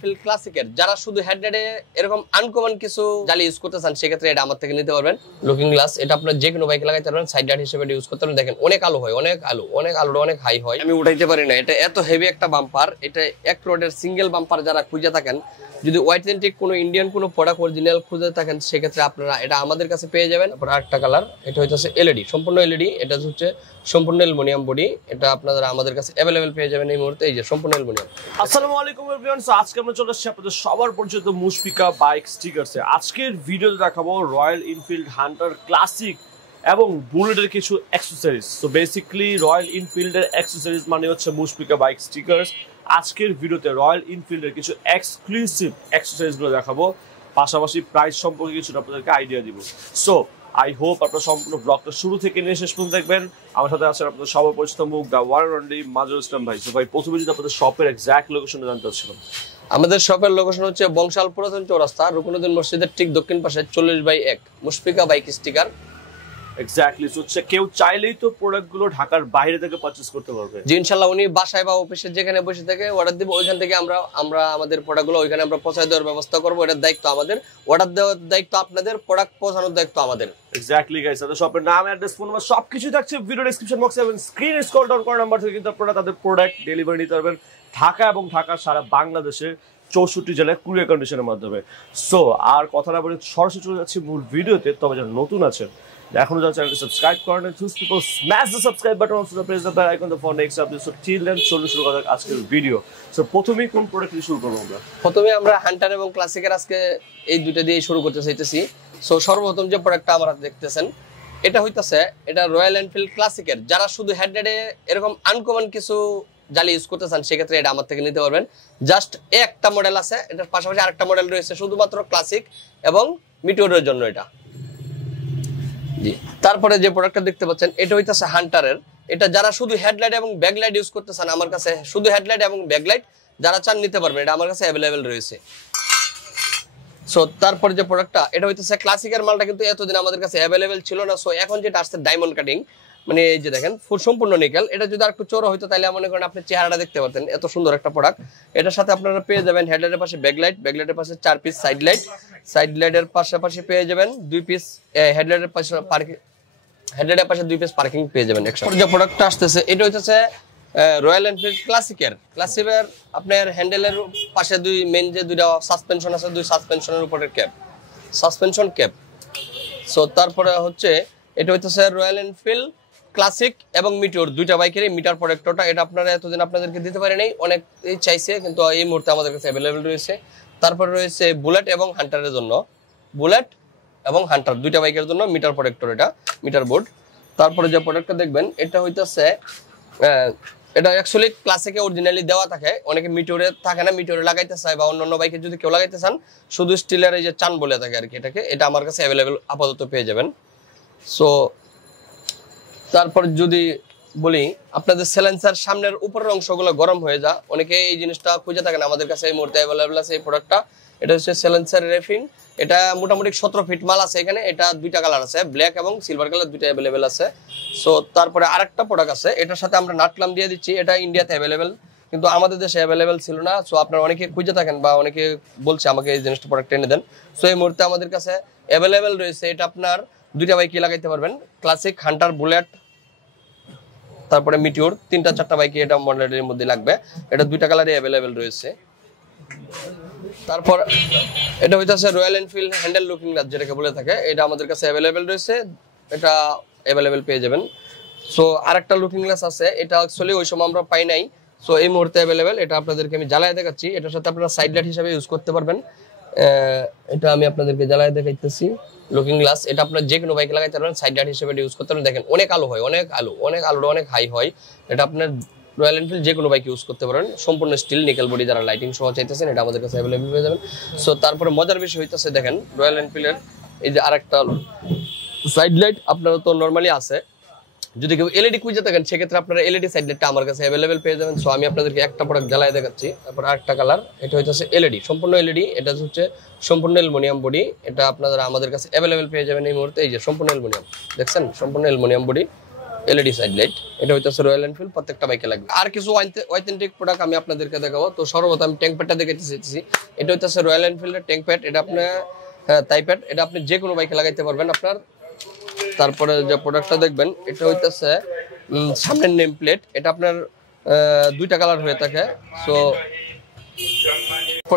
Enfield ক্লাসিকের যারা শুধু হেডলাইটে এরকম আনকমন কিছু জালি ইউজ করতে চান সেক্ষেত্রে এটা আমার থেকে নিতে পারবেন। লুকিং গ্লাস এটা আপনার যে কোনো বাইকে লাগাইতে পারবেন, সাইড লাইট হিসেবে ইউজ করতে পারবেন। দেখেন অনেক আলো হয়, অনেক আলোটা অনেক হাই হয়, আমি উঠাইতে পারি না। এটা এত হেভি একটা বাম্পার, এটা এক রোডের সিঙ্গেল বাম্পার যারা খুঁজে থাকেন, যদি অথেন্টিক কোনো ইন্ডিয়ান কোনো প্রোডাক্ট অরিজিনাল খুঁজে থাকেন সেক্ষেত্রে আপনারা এটা আমাদের কাছে পেয়ে যাবেন। তারপর আরেকটা কালার, এটা হচ্ছে এলইডি, সম্পূর্ণ এলইডি, এটা হচ্ছে সম্পূর্ণ অ্যালুমিনিয়াম বডি, এটা আপনারা আমাদের কাছে অ্যাভেলেবেল পেয়ে যাবেন এই মুহূর্তে। এই যে সম্পূর্ণ অ্যালুমিনিয়াম। আসসালামু আলাইকুম এভরিওয়ান, সো আজকে আমরা চলে আসছি আপনাদের সবার পরিচিত মুশফিকা বাইক স্টিকারসে। আজকের ভিডিওতে দেখাবো রয়্যাল এনফিল্ড হান্টার ক্লাসিক এবং বুলেটের কিছু অ্যাক্সেসরিজ। সো বেসিক্যালি রয়্যাল এনফিল্ডের অ্যাক্সেসরিজ মানে হচ্ছে মুশফিকা বাইক স্টিকারস। আজকের ভিডিওতে রয়্যাল এনফিল্ডের কিছু এক্সক্লুসিভ অ্যাক্সেসরিজগুলো দেখাবো, পাশাপাশি প্রাইস সম্পর্কে কিছুটা আপনাদেরকে আইডিয়া দিব। সো আই হোপ আপনারা সম্পূর্ণ ব্লগটা শুরু থেকে নিয়ে শেষ পর্যন্ত দেখবেন। আমার সাথে আছেন আপনাদের সবার পরিচিত মুখ, দা ওয়ান অ্যান্ড অনলি মাজুল ইসলাম ভাই। সো ভাই প্রথমে যদি আপনাদের শপের এক্সাক্ট লোকেশনটা জানতে চাচ্ছিলাম। আমাদের শপের লোকেশন হচ্ছে বংশাল পুরাতন চৌরাস্তা, রুকনুদ্দিন মসজিদের ঠিক দক্ষিণ পাশে 40/1 মুশফিকা বাইক স্টিকার। এক্স্যাক্টলি, হচ্ছে কেউ চাইলেই তো প্রোডাক্টগুলো ঢাকার বাইরে থেকে পারচেজ করতে পারবে। জি ইনশাআল্লাহ, উনি বাসায় বা অফিসে যেখানে বসে থেকে অর্ডার দিব, ওইখান থেকে আমরা আমাদের প্রোডাক্টগুলো ওইখানে আমরা পৌঁছে দেওয়ার ব্যবস্থা করব। এটার দায়িত্ব আমাদের, অর্ডার দেওয়ার দায়িত্ব আপনাদের, প্রোডাক্ট পৌঁছানোর দায়িত্ব আমাদের। এক্স্যাক্টলি গাইস, তাদের শপের নাম, অ্যাড্রেস, ফোন নাম্বার সবকিছু থাকছে ভিডিও ডেসক্রিপশন বক্সে এবং স্ক্রিনে স্ক্রল ডাউন করা নাম্বার থেকে কিন্তু আপনারা তাদের প্রোডাক্ট ডেলিভারি নিতে পারবেন ঢাকা এবং ঢাকার সারা বাংলাদেশে 64 জেলায় কুরিয়ার কন্ডিশনের মাধ্যমে। সো আর কথা না বলে সরাসরি চলে যাচ্ছি মূল ভিডিওতে। তবে যারা নতুন আছেন, এখনো যারা চ্যানেলটি সাবস্ক্রাইব করেন, choose people smash the subscribe button, also press the bell icon for next update. So till then চলুন শুরু করা যাক আজকের ভিডিও। সো প্রথমেই কোন প্রোডাক্ট দিয়ে শুরু করব আমরা? প্রথমে আমরা হান্টার এবং ক্লাসিকের আজকে এই দুটো দিয়ে শুরু করতে চাইতেছি। সো সর্বপ্রথম যে প্রোডাক্টটা আমরা দেখতেছেন এটা হইতাছে এটা রয়্যাল এনফিল্ড ক্লাসিকের যারা শুধু হেডলাইটে এরকম আনকমন কিছু জালি ইউজ করতে চান সেক্ষেত্রে এটা আমার থেকে নিতে পারবেন। জাস্ট একটা মডেল আছে, এটার পাশাপাশি আরেকটা মডেল রয়েছে শুধুমাত্র ক্লাসিক এবং মিটিওরের জন্য এটা। জি, তারপরে যে প্রোডাক্টটা দেখতে পাচ্ছেন এটা হইতাছে হান্টারের, এটা যারা শুধু হেডলাইট এবং ব্যাকলাইট ইউজ করতে চান আমার কাছে শুধু হেডলাইট এবং ব্যাকলাইট যারা চান নিতে পারবেন, এটা আমার কাছে অ্যাভেলেবেল রয়েছে। সো তারপরে যে প্রোডাক্টটা এটা হইতাছে ক্লাসিকের মালটা কিন্তু এতদিন আমাদের কাছে অ্যাভেলেবেল ছিল না। সো এখন যেটা আসছে ডায়মন্ড কাটিং, মানে এই যে দেখেন ফুল সম্পূর্ণ নিকেল, এটা যদি আরেকটু চওড়া হইতো তাহলে মনে করেন আপনি চেহারাটা দেখতে পারতেন, এত সুন্দর একটা প্রোডাক্ট। এটার সাথে আপনারা পেয়ে যাবেন হেডলাইটের পাশে ব্যাকলাইট, ব্যাকলাইটের পাশে 4 পিস সাইড লাইট, সাইড লাইটের পাশাপাশি পেয়ে যাবেন 2 পিস হেডলাইটের পাশে হেডলাইটের পাশে 2 পিস পার্কিং পেয়ে যাবেন এক্সট্রা। যে প্রোডাক্টটা আসতেছে এটা হইতাছে রয়্যাল এনফিল্ড ক্লাসিকের আপনার হ্যান্ডেলের পাশে মেন যে দুইটা সাসপেনশন আছে, 2 সাসপেনশনের উপরের ক্যাপ, সাসপেনশন ক্যাপ। সো তারপরে হচ্ছে এটা হইতাছে রয়্যাল এনফিল্ড ক্লাসিক এবং মিটিওর দুইটা বাইকেরই মিটার প্রোটেক্টরটা, এটা আপনারা এতদিন আপনাদেরকে দিতে পারি নাই, অনেকেই চাইছে কিন্তু এই মুহূর্তে আমাদের কাছে অ্যাভেলেবেল রয়েছে। তারপরে রয়েছে বুলেট এবং হান্টারের জন্য, বুলেট এবং হান্টার দুইটা বাইকের জন্য মিটার প্রোটেক্টর, এটা মিটার বোর্ড। তারপরে যে প্রোডাক্টটা দেখবেন এটা হইতাছে এটা অ্যাকচুয়ালি ক্লাসিকে অরিজিনালি দেওয়া থাকে, অনেকে মিটিওরে থাকে না, মিটিওরে লাগাইতে চায় বা অন্যান্য বাইকে যদি কেউ লাগাইতে চান শুধু স্টিলের এই যে চান বলে থাকে আর কি, এটা আমার কাছে অ্যাভেলেবেল আপাতত পেয়ে যাবেন। সো তারপর যদি বলি আপনাদের সাইলেন্সার সামনের উপরের অংশগুলো গরম হয়ে যায়, অনেকে এই জিনিসটা খুঁজে থাকেন, আমাদের কাছে এই মুহূর্তে অ্যাভেলেবেল আছে এই প্রোডাক্টটা। এটা হচ্ছে সাইলেন্সার রেফিং, এটা মোটামুটি 17 ফিট মাল আছে এখানে, এটা দুইটা কালার আছে, ব্ল্যাক এবং সিলভার কালার দুইটা অ্যাভেলেবেল আছে। সো তারপরে আরেকটা প্রোডাক্ট আছে, এটার সাথে আমরা নাটলাম দিয়ে দিচ্ছি, এটা ইন্ডিয়াতে অ্যাভেলেবেল কিন্তু আমাদের দেশে অ্যাভেলেবেল ছিল না। সো আপনারা অনেকে খুঁজে থাকেন বা অনেকে বলছে আমাকে এই জিনিসটা প্রোডাক্ট এনে দেন। সো এই মুহূর্তে আমাদের কাছে অ্যাভেলেবেল রয়েছে, এটা আপনার দুইটা বাইকে লাগাইতে পারবেন, ক্লাসিক, হান্টার, বুলেট, তারপরে মিটিওর, 3-4টা বাইকে এটা মডেলের মধ্যে লাগবে, এটা দুইটা কালারে অ্যাভেলেবেল রয়েছে। তারপর এটা হইতাছে royal Enfield handle looking glass যেটাকে বলে থাকে, এটা আমাদের কাছে অ্যাভেলেবেল রয়েছে, এটা অ্যাভেলেবেল পেয়ে যাবেন। সো আরেকটা লুকিং গ্লাস আছে, এটা অ্যাকচুয়ালি ওই সময় আমরা পাই নাই, সো এই মুহূর্তে অ্যাভেলেবেল, এটা আপনাদেরকে আমি জ্বালায় দেখাচ্ছি, এটার সাথে আপনারা সাইড লাইট হিসেবে ইউজ করতে পারবেন। এটা আমি আপনাদেরকে জ্বালায় দেখাইতেছি লুকিং গ্লাস, এটা আপনার যে কোনো বাইকে লাগাইতে পারবেন, সাইড লাইট হিসেবে ইউজ করতে পারবেন। দেখেন অনেক আলো হয়, আলোটা অনেক হাই হয়, এটা আপনার রয়্যাল এনফিল্ড যে কোনো বাইক ইউজ করতে পারেন, সম্পূর্ণ স্টিল নিকেল বডি, যারা লাইটিং সহ চাইতেছেন এটা আমাদের কাছে অ্যাভেলেবেল পেয়ে যাবেন। সো তারপরে মজার বিষয় হইতেছে দেখেন রয়্যাল এনফিল্ডের এই যে আরেকটা সাইড লাইট আপনারা তো নর্মালি আছে, যদি কেউ এলইডি খুঁজে থাকেন সেক্ষেত্রে আপনারা এলইডি সাইড লাইটটা আমার কাছে অ্যাভেলেবেল পেয়ে যাবেন। সো আমি আপনাদেরকে একটা প্রোডাক্ট জ্বালায় দেখাচ্ছি। তারপর আরেকটা কালার, এটা হচ্ছে এলইডি, সম্পূর্ণ এলইডি, এটা হচ্ছে সম্পূর্ণ অ্যালুমিনিয়াম বডি, এটা আপনারা আমাদের কাছে অ্যাভেলেবেল পেয়ে যাবেন এই মুহূর্তে। এই যে সম্পূর্ণ অ্যালুমিনিয়াম দেখছেন, সম্পূর্ণ aluminium body, LED side light, এটা হইতেছে রয়্যাল এনফিল্ড প্রত্যেকটা বাইকে লাগবে। আর কিছু অথেন্টিক প্রোডাক্ট আমি আপনাদেরকে দেখাবো। তো সর্বপ্রথম আমি ট্যাঙ্ক প্যাডটা দেখাইতেছি, এটা হইতেছে রয়্যাল এনফিল্ডের ট্যাঙ্ক প্যাড, এটা আপনার তাই প্যাড, এটা আপনি যে কোনো বাইকে লাগাইতে পারবেন আপনার। তারপরে যে প্রোডাক্টটা দেখবেন এটা হইতেছে সামনের নেম প্লেট, এটা আপনার দুইটা কালার হয়ে থাকে। সো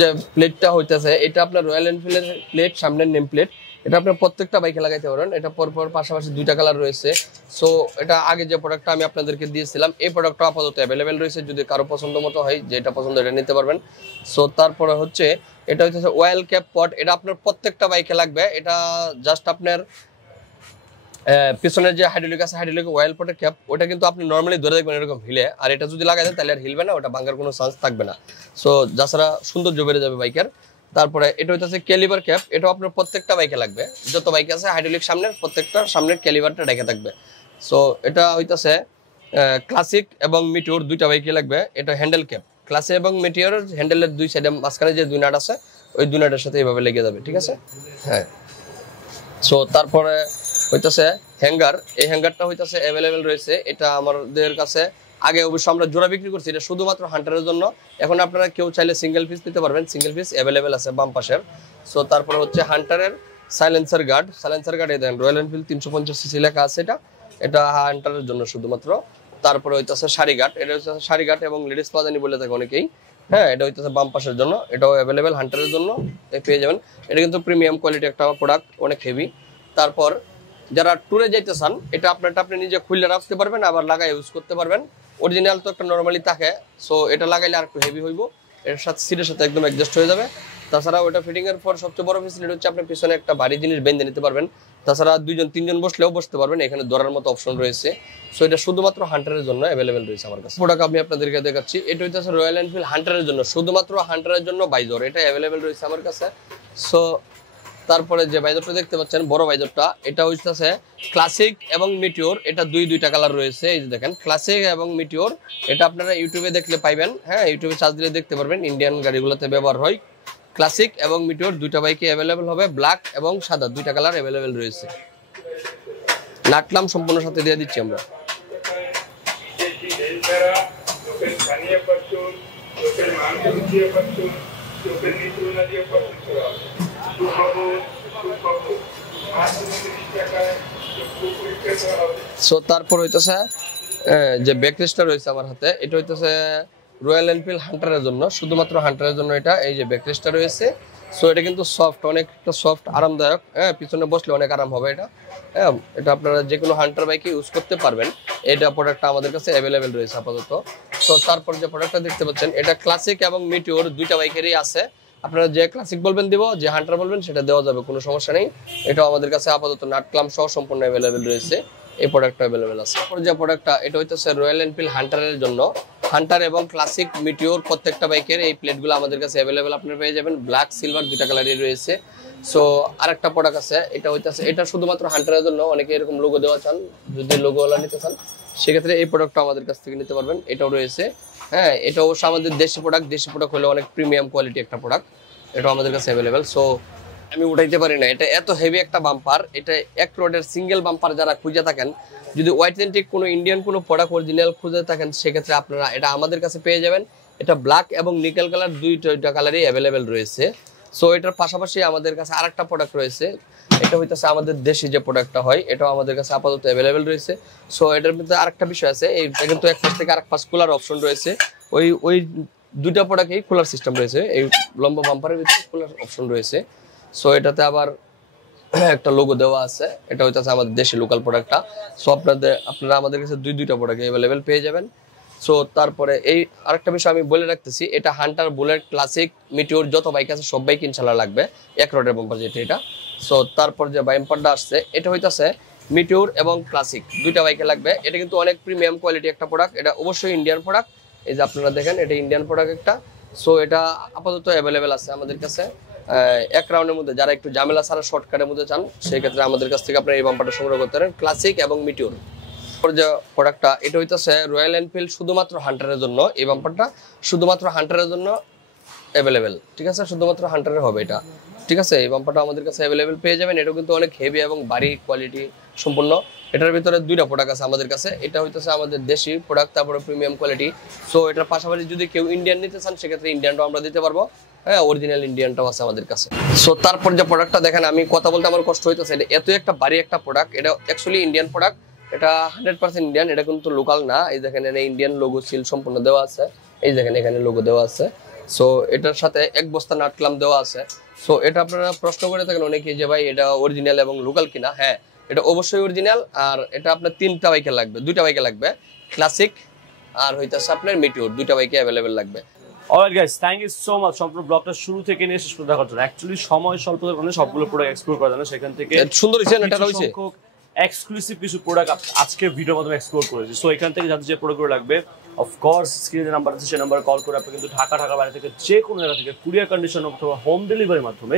যে প্লেটটা হইতেছে এটা আপনার রয়্যাল এনফিল্ডের প্লেট, সামনের নেম প্লেট, এটা আপনার প্রত্যেকটা বাইকে লাগাইতে পারেন। এটা পরপর পাশাপাশি দুইটা কালার রয়েছে। সো এটা আগে যে প্রোডাক্টটা আমি আপনাদেরকে দিয়েছিলাম এই প্রোডাক্টটা আপাতত অ্যাভেলেবেল রয়েছে, যদি কারো পছন্দ মতো হয় যেটা পছন্দ এটা নিতে পারবেন। সো তারপরে হচ্ছে এটা হচ্ছে ওয়েল ক্যাপ পট, এটা আপনার প্রত্যেকটা বাইকে লাগবে। এটা জাস্ট আপনার পিছনের যে হাইড্রোলিক আছে হাইড্রোলিক ওয়েল পটের ক্যাপ, ওটা কিন্তু আপনি নর্মালি ধরে দেখবেন এরকম হিলে, আর এটা যদি লাগাই দেন তাহলে আর হিলবে না, ওটা ভাঙার কোনো চান্স থাকবে না। সো যাছাড়া সৌন্দর্য বেড়ে যাবে বাইকের। তারপরে এটা হচ্ছে ক্যালিবার ক্যাপ, এটাও আপনার প্রত্যেকটা বাইকে লাগবে, যত বাইক আছে হাইড্রোলিক সামনের প্রত্যেকটা সামনের ক্যালিবারটা ঢেকে থাকবে। সো এটা হইতাছে ক্লাসিক এবং মিটিওর দুইটা বাইকে লাগবে। এটা হ্যান্ডেল ক্যাপ, ক্লাসিক এবং মিটিওর হ্যান্ডেলের দুই সাইডে মাঝখানে যে দুই নাট আছে ওই দুই নাটের সাথে এইভাবে লেগে যাবে, ঠিক আছে। হ্যাঁ, সো তারপরে হইতাছে হ্যাঙ্গার, এই হ্যাঙ্গারটা হইতাছে অ্যাভেলেবেল রয়েছে। এটা আমাদের কাছে আগে অবশ্য আমরা জোড়া বিক্রি করছি, এটা শুধুমাত্র হান্টারের জন্য। এখন আপনারা কেউ চাইলে সিঙ্গেল পিস নিতে পারবেন, সিঙ্গেল পিস অ্যাভেলেবেল আছে বাম পাশের। সো তারপর হচ্ছে হান্টারের সাইলেন্সার গার্ড, সাইলেন্সার গার্ড এই দেখেন রয়্যাল এনফিল্ড 350 সিসি লেখা আছে, এটা হান্টারের জন্য শুধুমাত্র। তারপরে হইতাছে শাড়ি গার্ড, এটা হচ্ছে শাড়ি গার্ড এবং লেডিস পাজানি বলে থাকে অনেকেই। হ্যাঁ, এটা হইতাছে বাম পাশের জন্য, এটাও অ্যাভেলেবেল হান্টারের জন্য পেয়ে যাবেন। এটা কিন্তু প্রিমিয়াম কোয়ালিটি একটা প্রোডাক্ট, অনেক হেভি। তারপর যারা ট্যুরে যাইতে চান এটা আপনারটা আপনি নিজে খুলে রাখতে পারবেন, আবার লাগাই ইউজ করতে পারবেন। অরিজিনাল তো একটা নর্মালি থাকে, সো এটা লাগাইলে আর একটু হেভি হইব, এর সাথে সিটের সাথে একদম অ্যাডজাস্ট হয়ে যাবে। তাছাড়া ওটা ফিটিং এর পর সবচেয়ে বড় ফেসিলিটি হচ্ছে আপনি পিছনে একটা ভারী জিনিস বেঁধে নিতে পারবেন। তাছাড়া 2 জন 3 জন বসলেও বসতে পারবেন, এখানে ধরার মতো অপশন রয়েছে। সো এটা শুধুমাত্র হান্টারের জন্য অ্যাভেলেবেল রয়েছে আমার কাছে। প্রোডাক্ট আমি আপনাদেরকে দেখাচ্ছি, এটা হচ্ছে রয়্যাল এনফিল্ড হান্টারের জন্য, শুধুমাত্র হান্টারের জন্য বাইজর, এটা অ্যাভেলেবেল রয়েছে আমার কাছে। সো তারপরে যে বাইজরটা দেখতে পাচ্ছেন বড় বাইজরটা, এটা হচ্ছে ক্লাসিক এবং মিটিওর, এটা দুইটা কালার রয়েছে। এই যে দেখেন ক্লাসিক এবং মিটিওর, এটা আপনারা ইউটিউবে দেখলে পাইবেন। হ্যাঁ, ইউটিউবে সার্চ দিলে দেখতে পারবেন, ইন্ডিয়ান গাড়িগুলোতে ব্যবহার হয়। ক্লাসিক এবং মিটিওর দুইটা বাইকে অ্যাভেলেবেল হবে, ব্ল্যাক এবং সাদা দুইটা কালার অ্যাভেলেবেল রয়েছে। নাটলাম সম্পূর্ণ সাথে দিয়ে দিচ্ছি আমরা। সো তারপর হইতেছে যে ব্যাকরেস্টটা রয়েছে আমার হাতে, এটা হইতেছে রয়্যাল এনফিল্ড হান্টারের জন্য, শুধুমাত্র হান্টারের জন্য এটা। এই যে ব্যাকরেস্টটা রয়েছে, সো এটা কিন্তু সফট, অনেকটা সফট, আরামদায়ক। হ্যাঁ, পিছনে বসলে অনেক আরাম হবে এটা। হ্যাঁ, এটা আপনারা যে কোনো হান্টার বাইকে ইউজ করতে পারবেন। এটা প্রোডাক্টটা আমাদের কাছে অ্যাভেলেবেল রয়েছে আপাতত। সো তারপর যে প্রোডাক্টটা দেখতে পাচ্ছেন এটা ক্লাসিক এবং মিটিওর দুইটা বাইকেরই আছে। আপনারা যে ক্লাসিক বলবেন দিব, যে হান্টার বলবেন সেটা দেওয়া যাবে, কোনো সমস্যা নেই। এটাও আমাদের কাছে আপাতত নাট ক্লাম সহ সম্পূর্ণ অ্যাভেলেবেল রয়েছে, এই প্রোডাক্টটা অ্যাভেলেবেল আছে। তারপর যে প্রোডাক্টটা এটা হইতেছে রয়্যাল এনফিল্ড হান্টারের জন্য, হান্টার এবং ক্লাসিক মিটিওর প্রত্যেকটা বাইকের এই প্লেটগুলো আমাদের কাছে অ্যাভেলেবেল আপনারা পেয়ে যাবেন, ব্ল্যাক সিলভার দুইটা কালারই রয়েছে। সো আরেকটা প্রোডাক্ট আছে, এটা হইতেছে এটা শুধুমাত্র হান্টারের জন্য, অনেকে এরকম লোগো দেওয়া চান, যদি লোগোওয়ালা নিতে চান সেক্ষেত্রে এই প্রোডাক্টটা আমাদের কাছ থেকে নিতে পারবেন, এটাও রয়েছে। হ্যাঁ, এটা অবশ্য আমাদের দেশি প্রোডাক্ট, দেশি প্রোডাক্ট হলে অনেক প্রিমিয়াম কোয়ালিটি একটা প্রোডাক্ট, এটাও আমাদের কাছে অ্যাভেলেবেল। সো আমি উঠাইতে পারি না, এটা এত হেভি একটা বাম্পার, এটা এক রোডের সিঙ্গেল বাম্পার যারা খুঁজে থাকেন, যদি অথেন্টিক কোনো ইন্ডিয়ান কোনো প্রোডাক্ট অরিজিনাল খুঁজে থাকেন সেক্ষেত্রে আপনারা এটা আমাদের কাছে পেয়ে যাবেন। এটা ব্ল্যাক এবং নিকেল কালার দুইটা কালারই অ্যাভেলেবেল রয়েছে। সো এটার পাশাপাশি আমাদের কাছে আরেকটা প্রোডাক্ট রয়েছে, এটা হইতেছে আমাদের দেশি যে প্রোডাক্টটা হয়, এটাও আমাদের কাছে আপাতত অ্যাভেলেবেল রয়েছে। সো এটার মধ্যে আরেকটা বিষয় আছে, এইটা কিন্তু এক পাশ থেকে আরেক পাশ খোলার অপশন রয়েছে, ওই দুইটা প্রোডাক্টেই খোলার সিস্টেম রয়েছে, এই লম্বা বাম্পারের ভিতরে খোলার অপশন রয়েছে। সো এটাতে আবার একটা লোগো দেওয়া আছে, এটা হইতেছে আমাদের দেশি লোকাল প্রোডাক্টটা। সো আপনারা আমাদের কাছে দুইটা প্রোডাক্ট অ্যাভেলেবেল পেয়ে যাবেন। সো তারপরে এই আরেকটা বিষয় আমি বলে রাখতেছি, এটা হান্টার, বুলেট, ক্লাসিক, মিটিওর যত বাইক আছে সব বাইক ইনশাআল্লাহ লাগবে, এক রোডের বাম্পার যেটা এটা। সো তারপর যে বাম্পারটা আসছে এটা হইতেছে মিটিওর এবং ক্লাসিক দুইটা বাইকে লাগবে। এটা কিন্তু অনেক প্রিমিয়াম কোয়ালিটি একটা প্রোডাক্ট, এটা অবশ্যই ইন্ডিয়ান প্রোডাক্ট। এই যে আপনারা দেখেন এটা ইন্ডিয়ান প্রোডাক্ট একটা। সো এটা আপাতত অ্যাভেলেবেল আছে আমাদের কাছে এক রাউন্ডের মধ্যে, যারা একটু ঝামেলা ছাড়া শর্টকাটের মধ্যে চান সেই ক্ষেত্রে আমাদের কাছ থেকে আপনারা এই বাম্পারটা সংগ্রহ করতে পারেন, ক্লাসিক এবং মিটিওর। যে প্রোডাক্টটা এটা হইতেছে রয়্যাল এনফিল্ড শুধুমাত্র হান্টারের জন্য, এই বাম্পারটা শুধুমাত্র হান্টারের জন্য অ্যাভেলেবেল, ঠিক আছে, শুধুমাত্র হান্টারের হবে এটা, ঠিক আছে। এই বাম্পারটা আমাদের কাছে অ্যাভেলেবেল পেয়ে যাবেন। এটাও কিন্তু অনেক হেভি এবং ভারী কোয়ালিটি সম্পূর্ণ। এটার ভিতরে দুইটা প্রোডাক্ট আছে আমাদের কাছে। এটা হইতেছে আমাদের দেশি প্রোডাক্ট, তারপরে প্রিমিয়াম কোয়ালিটি। সো এটার পাশাপাশি যদি কেউ ইন্ডিয়ান নিতে চান সেক্ষেত্রে ইন্ডিয়ানটাও আমরা দিতে পারবো। হ্যাঁ, অরিজিনাল ইন্ডিয়ানটাও আছে আমাদের কাছে। সো তারপর যে প্রোডাক্টটা দেখেন, আমি কথা বলতে আমার কষ্ট হইতেছে, এটা এত একটা ভারী একটা প্রোডাক্ট। এটা অ্যাকচুয়ালি ইন্ডিয়ান প্রোডাক্ট, এটা 100% ইন্ডিয়ান, এটা কিন্তু লোকাল না। এই দেখেন এখানে ইন্ডিয়ান লোগো সিল সম্পূর্ণ দেওয়া আছে, এই দেখেন এখানে লোগো দেওয়া আছে। সো এটার সাথে এক বস্তা নাটক্লাম দেওয়া আছে। সো এটা আপনারা প্রশ্ন করে থাকেন অনেকেই যে ভাই এটা অরিজিনাল এবং লোকাল কিনা। হ্যাঁ, এটা অবশ্যই অরিজিনাল। আর এটা আপনার 3টা বাইকে লাগবে, 2টা বাইকে লাগবে, ক্লাসিক আর হইতাছে আপনার মিটিওর, 2টা বাইকে অ্যাভেলেবেল লাগবে। Alright guys, thank you so much সম্পূর্ণ ব্লগটা শুরু থেকে নিয়ে শেষ পর্যন্ত দেখার জন্য। অ্যাকচুয়ালি সময় স্বল্পতার কারণে সবগুলো প্রোডাক্ট এক্সপ্লোর করা যায় না, সেখান থেকে সুন্দর হইছে এটা হইছে এক্সক্লুসিভ কিছু প্রোডাক্ট আজকে ভিডিওর মাধ্যমে এক্সপ্লোর করেছি। সো এখান থেকে যাদের যে প্রোডাক্টগুলো লাগবে, অফকোর্স স্ক্রিনে যে নাম্বার আছে সেই নাম্বারে কল করে আপনি কিন্তু ঢাকা বাইরে থেকে যে কোনো জায়গা থেকে কুরিয়ার কন্ডিশন অথবা হোম ডেলিভারির মাধ্যমে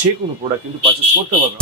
যে কোনো প্রোডাক্ট কিন্তু পারচেজ করতে পারবেন।